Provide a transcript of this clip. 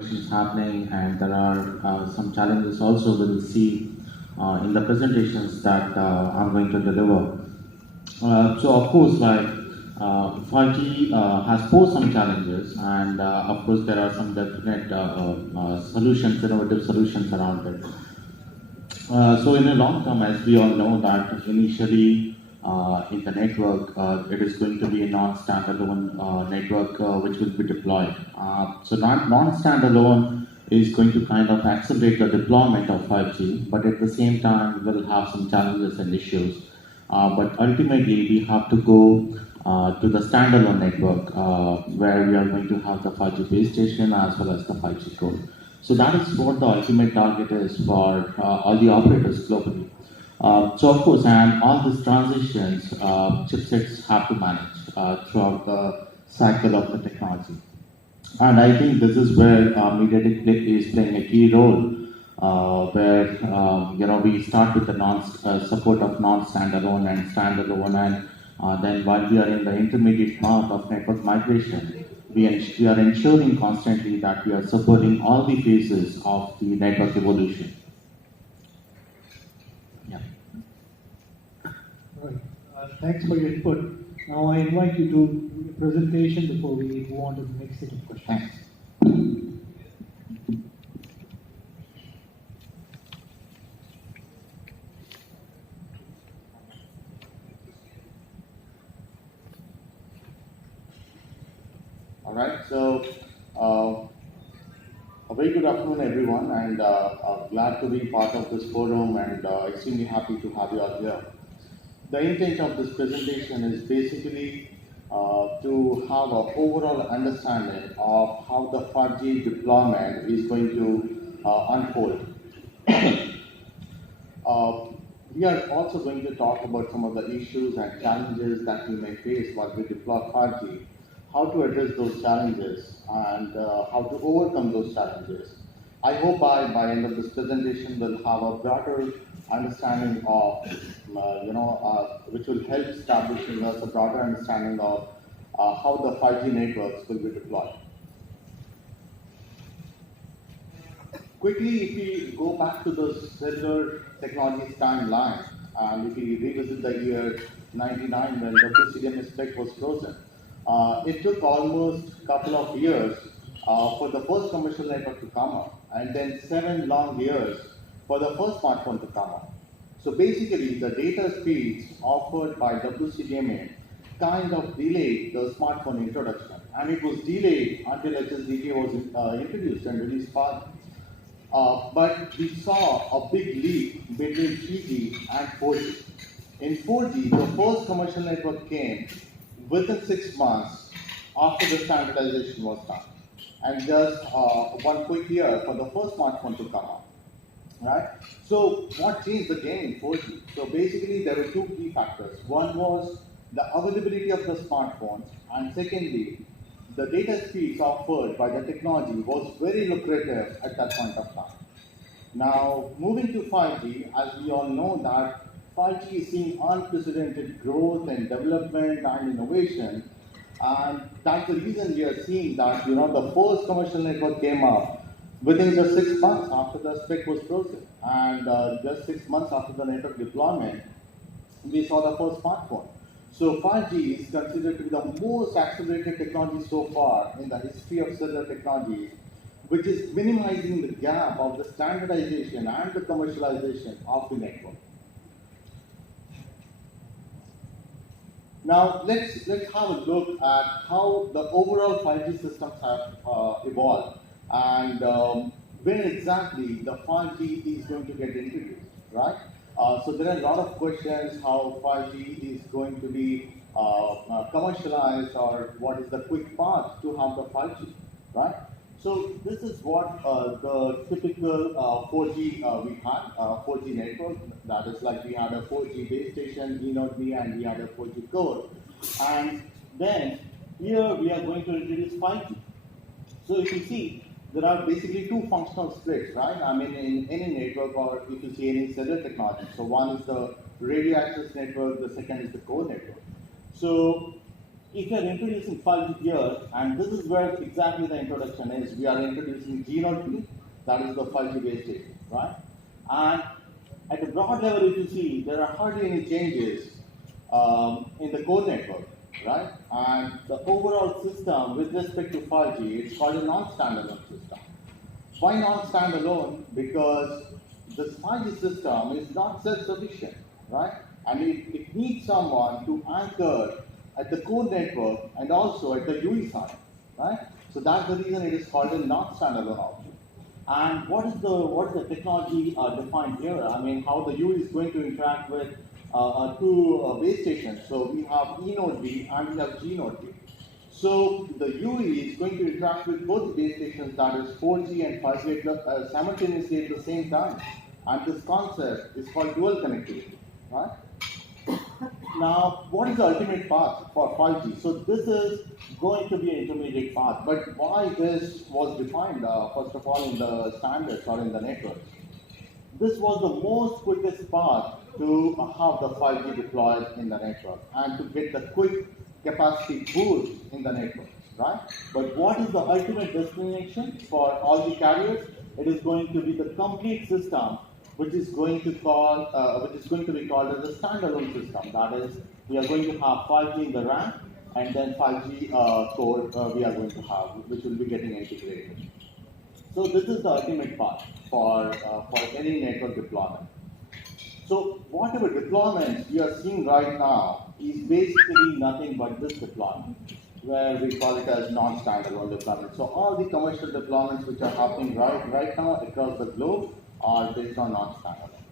innovations happening, and there are some challenges also we'll see in the presentations that I'm going to deliver. So of course, 5G has posed some challenges, and of course there are some definite solutions, innovative solutions around it. So in the long term, as we all know that initially in the network, it is going to be a non-standalone network which will be deployed. So not non-standalone is going to kind of accelerate the deployment of 5G, but at the same time will have some challenges and issues. But ultimately, we have to go to the standalone network where we are going to have the 5G base station as well as the 5G core. So that is what the ultimate target is for all the operators globally. So of course, and all these transitions, chipsets have to manage throughout the cycle of the technology. And I think this is where MediaTek is playing a key role, where we start with the support of non-standalone and standalone, and then while we are in the intermediate part of network migration, we are ensuring constantly that we are supporting all the phases of the network evolution. Yeah. All right. Thanks for your input. Now I invite you to do a presentation before we move on to the next set of questions. Thanks. All right, so a very good afternoon, everyone, and glad to be part of this forum, and extremely happy to have you all here. The intent of this presentation is basically to have an overall understanding of how the 5G deployment is going to unfold. We are also going to talk about some of the issues and challenges that we may face while we deploy 5G, how to address those challenges, and how to overcome those challenges. I hope by end of this presentation we'll have a broader understanding of, which will help establishing us a broader understanding of how the 5G networks will be deployed. Quickly, if we go back to the cellular technologies timeline, and if we revisit the year 99 when the WCDMA spec was frozen, it took almost a couple of years for the first commercial network to come up, and then 7 long years for the first smartphone to come up. So basically, the data speeds offered by WCDMA kind of delayed the smartphone introduction, and it was delayed until HSDK was introduced and released fast. But we saw a big leap between 3G and 4G. In 4G, the first commercial network came within 6 months after the standardization was done, and just 1 quick year for the first smartphone to come out, right? So what changed the game in 4G? So basically there were 2 key factors. One was the availability of the smartphones, and secondly, the data speeds offered by the technology was very lucrative at that point of time. Now, moving to 5G, as we all know that 5G is seeing unprecedented growth and development and innovation, and that's the reason we are seeing that the first commercial network came up within just 6 months after the spec was frozen, and just 6 months after the network deployment, we saw the first smartphone. So 5G is considered to be the most accelerated technology so far in the history of cellular technologies, which is minimizing the gap of the standardization and the commercialization of the network. Now let's have a look at how the overall 5G systems have evolved, and when exactly the 5G is going to get introduced, right? So there are a lot of questions how 5G is going to be commercialized, or what is the quick path to have the 5G, right? So this is what the typical 4G we had, 4G network. That is like we had a 4G base station, eNode B, and we had a 4G core. And then here we are going to introduce 5G. So if you see, there are basically 2 functional splits, right? I mean, in any network, or if you see any cellular technology. So one is the radio access network, the second is the core network. So if you are introducing 5G here, and this is where exactly the introduction is, we are introducing G0P, that is the 5G base station, right? And at a broad level, if you see, there are hardly any changes in the core network, right? And the overall system with respect to 5G, it's called a non-standalone system. Why non-standalone? Because the 5G system is not self-sufficient, right? And it needs someone to anchor at the core network and also at the UE side, right? So that's the reason it is called a non-standalone option. And what is the technology defined here? I mean, how the UE is going to interact with two base stations. So we have E node B and we have G node B. So the UE is going to interact with both base stations, that is 4G and 5G, simultaneously at the same time. And this concept is called dual connectivity, right? Now, what is the ultimate path for 5G? So this is going to be an intermediate path, but why this was defined, first of all, in the standards or in the networks? This was the most quickest path to have the 5G deployed in the network and to get the quick capacity boost in the networks, right? But what is the ultimate destination for all the carriers? It is going to be the complete system, which is going to be called as a standalone system. That is, we are going to have 5G in the RAN, and then 5G core we are going to have, which will be getting integrated. So this is the ultimate path for any network deployment. So whatever deployments we are seeing right now is basically nothing but this deployment, where we call it as non-standalone deployment. So all the commercial deployments which are happening right now across the globe are based on non-standalone.